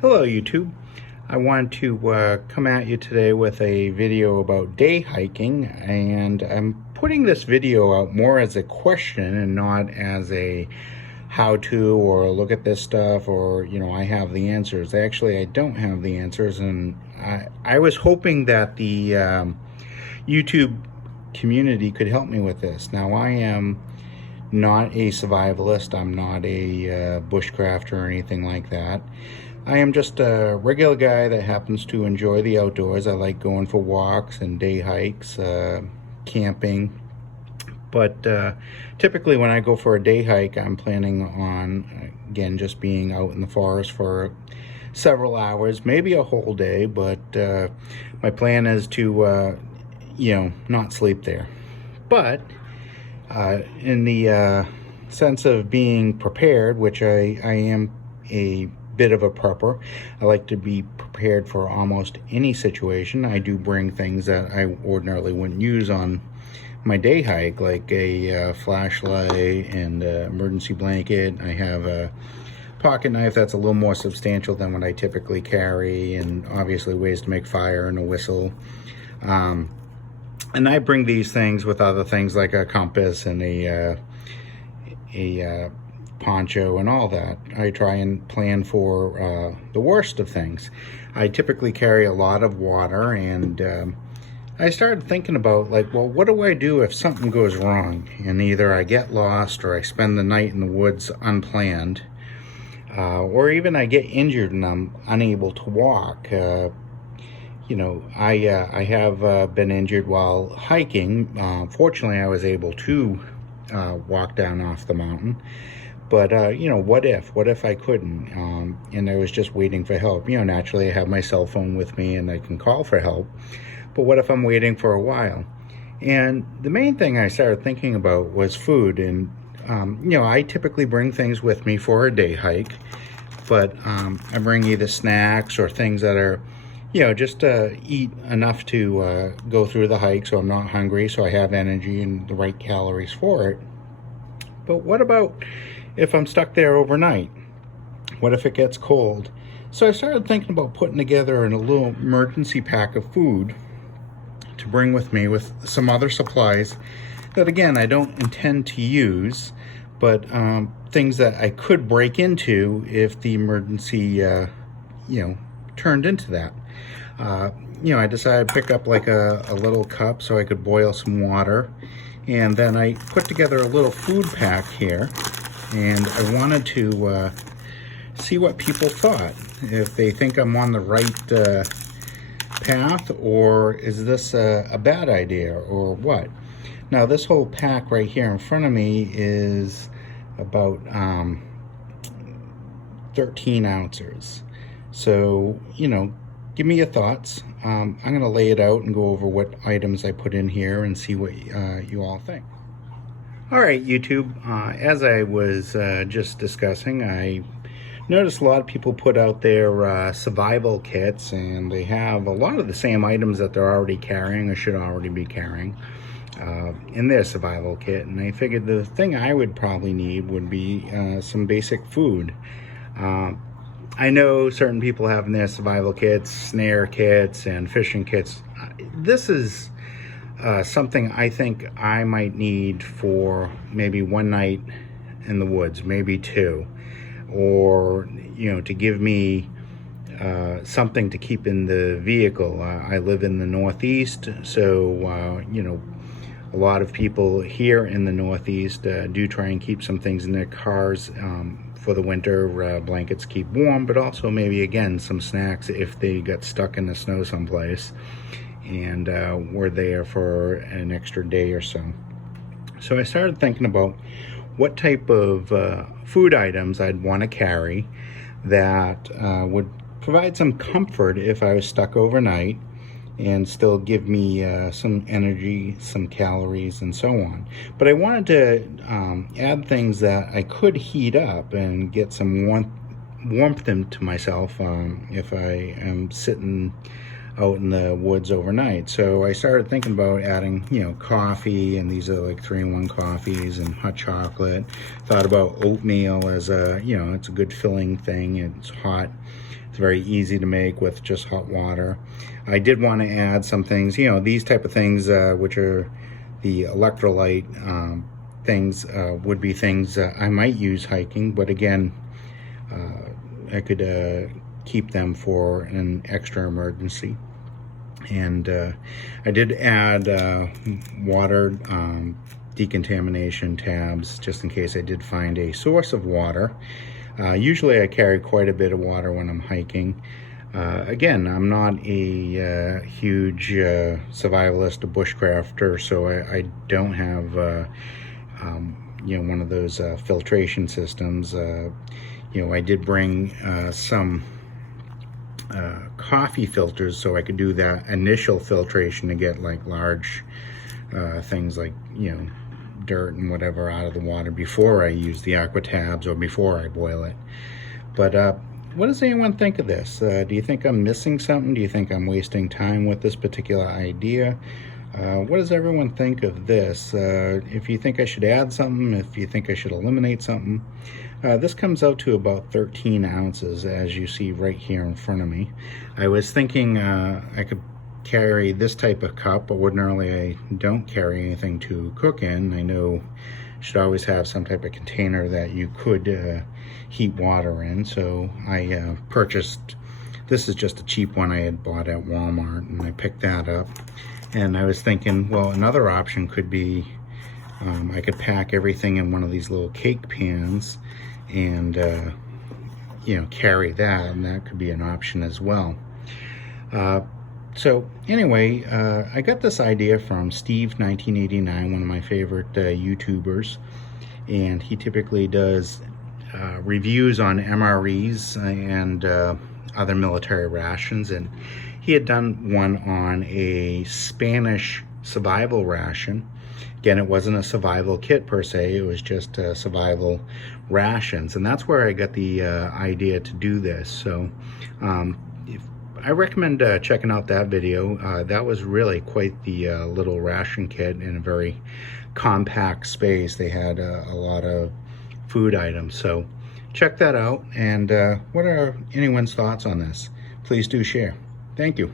Hello YouTube. I want to come at you today with a video about day hiking, and I'm putting this video out more as a question and not as a how-to or look at this stuff or I have the answers. Actually, I don't have the answers, and I was hoping that the YouTube community could help me with this. Now, I am not a survivalist. I'm not a bushcrafter or anything like that. I am just a regular guy that happens to enjoy the outdoors. I like going for walks and day hikes, camping. But typically when I go for a day hike, I'm planning on, again, just being out in the forest for several hours, maybe a whole day. But my plan is to, not sleep there. But in the sense of being prepared, which I am a bit of a prepper. I like to be prepared for almost any situation. I do bring things that I ordinarily wouldn't use on my day hike, like a flashlight and an emergency blanket. I have a pocket knife that's a little more substantial than what I typically carry, and obviously ways to make fire and a whistle. And I bring these things with other things like a compass and a poncho and all that. I try and plan for the worst of things. I typically carry a lot of water, and I started thinking about, like, well, what do I do if something goes wrong and either I get lost or I spend the night in the woods unplanned, or even I get injured and I'm unable to walk. I have been injured while hiking. Fortunately, I was able to walk down off the mountain. But, what if I couldn't? And I was just waiting for help. Naturally I have my cell phone with me and I can call for help. But what if I'm waiting for a while? And the main thing I started thinking about was food. And, I typically bring things with me for a day hike. But I bring either snacks or things that are, just to eat enough to go through the hike so I'm not hungry, so I have energy and the right calories for it. But what about if I'm stuck there overnight? What if it gets cold? So I started thinking about putting together a little emergency pack of food to bring with me, with some other supplies that, again, I don't intend to use, but things that I could break into if the emergency, turned into that. I decided to pick up like a little cup so I could boil some water. And then I put together a little food pack here. And I wanted to see what people thought, if they think I'm on the right path, or is this a bad idea, or what? Now, this whole pack right here in front of me is about 13 ounces. So, give me your thoughts. I'm going to lay it out and go over what items I put in here and see what you all think. All right, YouTube, as I was just discussing, I noticed a lot of people put out their survival kits, and they have a lot of the same items that they're already carrying or should already be carrying in their survival kit. And I figured the thing I would probably need would be some basic food. I know certain people have in their survival kits snare kits and fishing kits. This is something I think I might need for maybe one night in the woods, maybe two, or to give me something to keep in the vehicle. I live in the Northeast, so a lot of people here in the Northeast do try and keep some things in their cars for the winter. Blankets keep warm, but also maybe, again, some snacks if they got stuck in the snow someplace and we're there for an extra day or so. So I started thinking about what type of food items I'd want to carry that would provide some comfort if I was stuck overnight and still give me some energy, some calories, and so on. But I wanted to add things that I could heat up and get some warmth into myself if I am sitting out in the woods overnight. So I started thinking about adding, coffee, and these are like 3-in-1 coffees, and hot chocolate. Thought about oatmeal as a, it's a good filling thing. It's hot. It's very easy to make with just hot water. I did want to add some things, these type of things, which are the electrolyte things, would be things I might use hiking, but again, I could keep them for an extra emergency. And I did add water decontamination tabs just in case I did find a source of water. Usually I carry quite a bit of water when I'm hiking. Again, I'm not a huge survivalist or bushcrafter, so I don't have one of those filtration systems. I did bring some coffee filters so I could do that initial filtration to get like large things like dirt and whatever out of the water before I use the aqua tabs or before I boil it. But what does anyone think of this? Do you think I'm missing something? Do you think I'm wasting time with this particular idea? What does everyone think of this? If you think I should add something, if you think I should eliminate something. This comes out to about 13 ounces, as you see right here in front of me. I was thinking I could carry this type of cup, but ordinarily I don't carry anything to cook in. I know you should always have some type of container that you could heat water in, so I purchased, this is just a cheap one I had bought at Walmart, and I picked that up. And I was thinking, well, another option could be I could pack everything in one of these little cake pans and carry that, and that could be an option as well. So anyway, I got this idea from Steve1989, one of my favorite YouTubers, and he typically does reviews on MREs and other military rations, and he had done one on a Spanish survival ration. Again, it wasn't a survival kit per se, it was just survival rations, and that's where I got the idea to do this. So I recommend checking out that video. That was really quite the little ration kit in a very compact space. They had a lot of food items, so check that out. And what are anyone's thoughts on this? Please do share. Thank you.